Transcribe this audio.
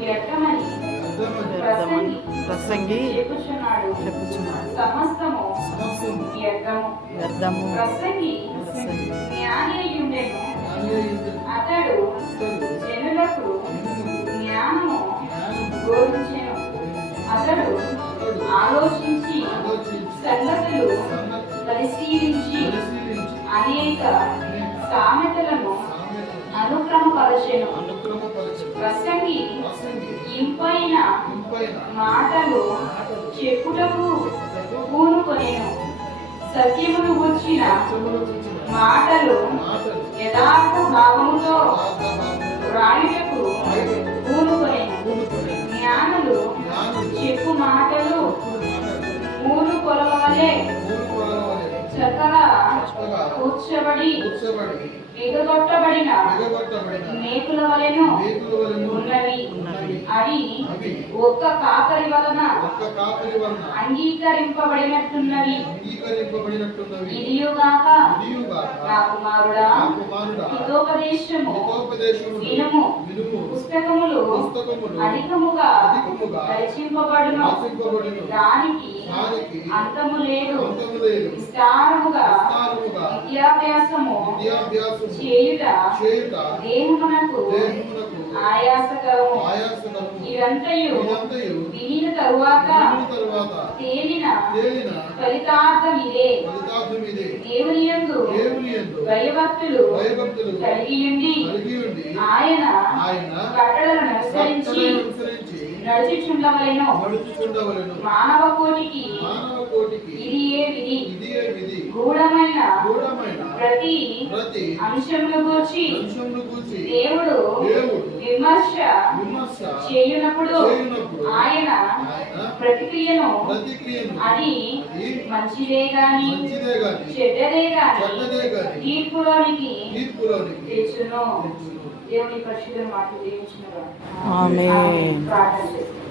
వ్యర్థమని ప్రసంగి చెప్పుచున్నాడు. సమస్తము వ్యర్థము. ప్రసంగి జ్ఞాని అయ్యుండెను. అతడు జనులకు జ్ఞానము బోధించెను. అతడు ఆలోచించి సంగతులు పరిశీలించి అనేక సామెతలను అనుక్రమపరచెను. ప్రసంగి ఇంపైన మాటలు చెప్పుటకు పూనుకొనెను. సత్యమును గూర్చిన మాటలు యథార్థ భావముతో రాయుటకు పూనుకొనెను. జ్ఞానులు చెప్పు మాటలు మూడు కొలవలే చక్కగా కూర్చబడి ఎగగొట్టబడిన మేకుల వలెను ఉన్నవి. అవి ఒక్క కాపరి వలన అంగీకరింపబడినట్టున్నవి. ఇదియుగాక నా కుమారుడా, హితోపదేశము వినుము. పుస్తకములు అధికముగా రచింపబడును, దానికి అంతము లేదు. విస్తారముగా విద్యాభ్యాసము చేయుట దేహమునకు ఆయాసకరము. ఇదంతయు వినిన తరువాత తేలిన ఫలితార్థం ఇదే. దేవుని యందు భయభక్తులు కలిగియుండి ఆయన కట్టడలను అనుసరించి నడుచుచుండవలెను. మానవ కోటికి ఇది ఏ విధి. గూఢమైన ప్రతి అంశమును గూర్చి దేవుడు విమర్శ చేయునప్పుడు ఆయన ప్రతిక్రియను అది మంచిదే గాని చెడ్డదే గాని తీర్పులోనికి తెచ్చును. దేవుని పరిశుద్ధ మాటలు దీవించును. ఆమేన్. ప్రార్థన చేస్తాం.